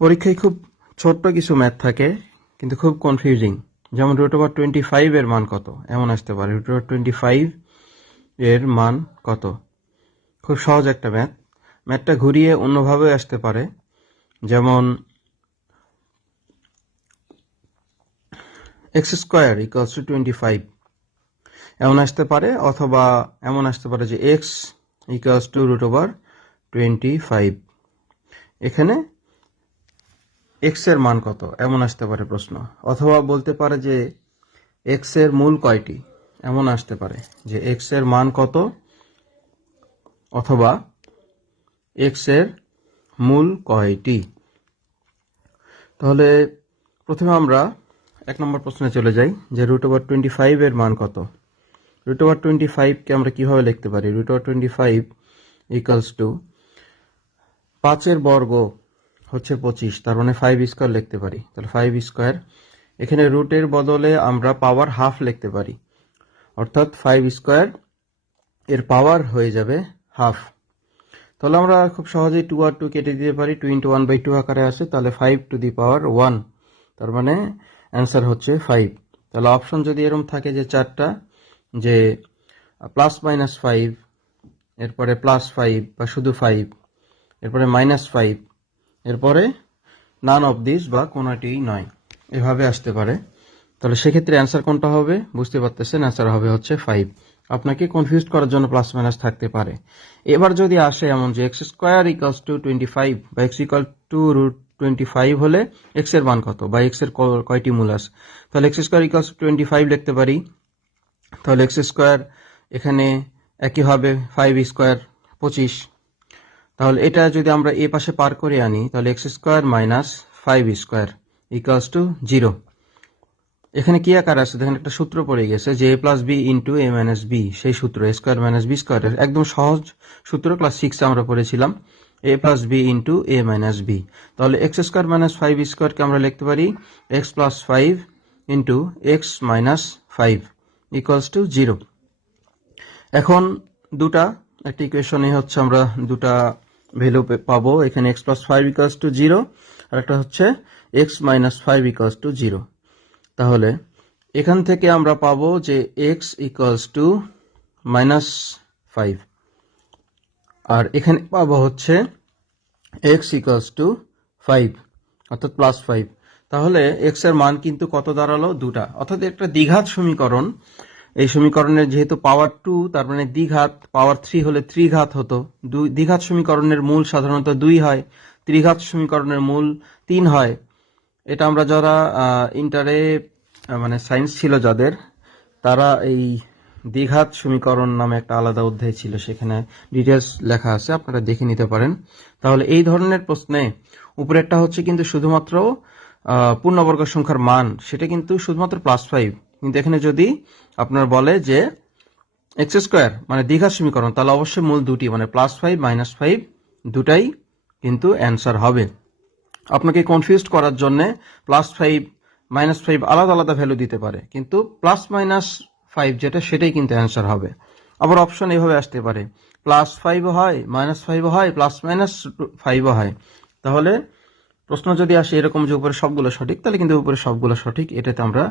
পরীক্ষায় খুব ছোট্ট কিছু ম্যাথ থাকে কিন্তু খুব কনফিউজিং। যেমন √25 এর মান কত, এমন আসতে পারে। √25 এর মান কত, খুব সহজ একটা ম্যাথটা ঘুরিয়ে অন্যভাবে আসতে পারে। যেমন x² = 25 এমন আসতে পারে, অথবা এমন আসতে পারে যে x = √25। এখানে x এর মান কত, এমন আসতে পারে প্রশ্ন। অথবা বলতে পারে যে x এর মূল কয়টি, এমন আসতে পারে যে x এর মান কত, অথবা x এর মূল কয়টি। তাহলে প্রথমে আমরা 1 নম্বর প্রশ্নে চলে যাই যে √25 এর মান কত। √25 কে আমরা কিভাবে লিখতে পারি? √25 = 5 এর বর্গ হচ্ছে 25, তার মানে 5² লিখতে পারি। তাহলে 5², এখানে রুটের বদলে আমরা পাওয়ার হাফ লিখতে পারি, অর্থাৎ 5² এর পাওয়ার হয়ে যাবে হাফ। তাহলে আমরা খুব সহজেই 2 আর 2 কেটে দিতে পারি, 2 × 1/2 আকারে আসে, তাহলে 5⁻1, তার মানে অ্যান্সার হচ্ছে 5। তাহলে অপশন যদি এরকম থাকে যে 4টা, যে +-5, এরপরে +5 বা শুধু 5, এরপরে -5, এরপরে নান অফ দিস বা কোনোটিই নয়, এভাবে আসতে পারে। তাহলে সেক্ষেত্রে অ্যান্সার কোনটা হবে বুঝতে পারতেছেন, অ্যান্সার হবে হচ্ছে 5। আপনাকে কনফিউজ করার জন্য প্লাস মাইনাস থাকতে পারে। এবার যদি আসে এমন যে x² = 25 বা x = √25 হলে x এর মান কত বা x এর কয়টি মূল আছে, তাহলে x² = 25 লিখতে পারি। তাহলে x² এখানে একই হবে, 5² 25। তাহলে এটা যদি আমরা এ পাশে পার করে আনি, তাহলে x² - 5² = 0। এখানে কি আকার আছে দেখেন, একটা সূত্র পড়ে গেছে যে a + b × a - b, সেই সূত্র a² - b² এর একদম সহজ সূত্র, ক্লাস 6 আমরা পড়েছিলাম, a + b × a - b। তাহলে x² - 5² কে আমরা লিখতে পারি x + 5 × x - 5 = 0। এখন একটা ইকুয়েশনে হচ্ছে আমরা দুটা ভ্যালু পাবো, এখানে x + 5 = 0, আর একটা হচ্ছে x - 5 = 0। তাহলে এখান থেকে আমরা পাবো যে x = -5, আর এখানে পাবো হচ্ছে x = 5, অর্থাৎ +5। তাহলে x এর মান কিন্তু কত দাঁড়ালো? 2টা, অর্থাৎ একটা দ্বিঘাত সমীকরণ। এই সমীকরণের যেহেতু পাওয়ার 2, তার মানে দ্বিঘাত। পাওয়ার 3 হলে ত্রিঘাত হতো। দ্বিঘাত সমীকরণের মূল সাধারণত 2 হয়, ত্রিঘাত সমীকরণের মূল 3 হয়। এটা আমরা যারা ইন্টারে মানে সায়েন্স ছিল যাদের, তারা এই দ্বিঘাত সমীকরণ নামে একটা আলাদা অধ্যায় ছিল, সেখানে ডিটেলস লেখা আছে, আপনারা দেখে নিতে পারেন। তাহলে এই ধরনের প্রশ্নে উপরেরটা হচ্ছে কিন্তু শুধুমাত্র পূর্ণবর্গ সংখ্যার মান, সেটা কিন্তু শুধুমাত্র +5। কিন্তু এখানে যদি আপনার বলে যে x² মানে দ্বিঘাত সমীকরণ, তাহলে অবশ্যই মূল 2টি, মানে +5 -5 দুটাই কিন্তু অ্যান্সার হবে। আপনাকে কনফিউজ করার জন্য +5 -5 আলাদা আলাদা ভ্যালু দিতে পারে, কিন্তু +-5 যেটা, সেটাই কিন্তু অ্যান্সার হবে। আবার অপশন এইভাবে আসতে পারে, +5 হয়, -5 হয়, +-5 হয়। তাহলে প্রশ্ন যদি আসে এরকম যে উপরে সবগুলো সঠিক, তাহলে কিন্তু উপরে সবগুলো সঠিক, এটাতে আমরা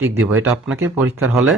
টিক দিব। এটা আপনাকে পরীক্ষার হলে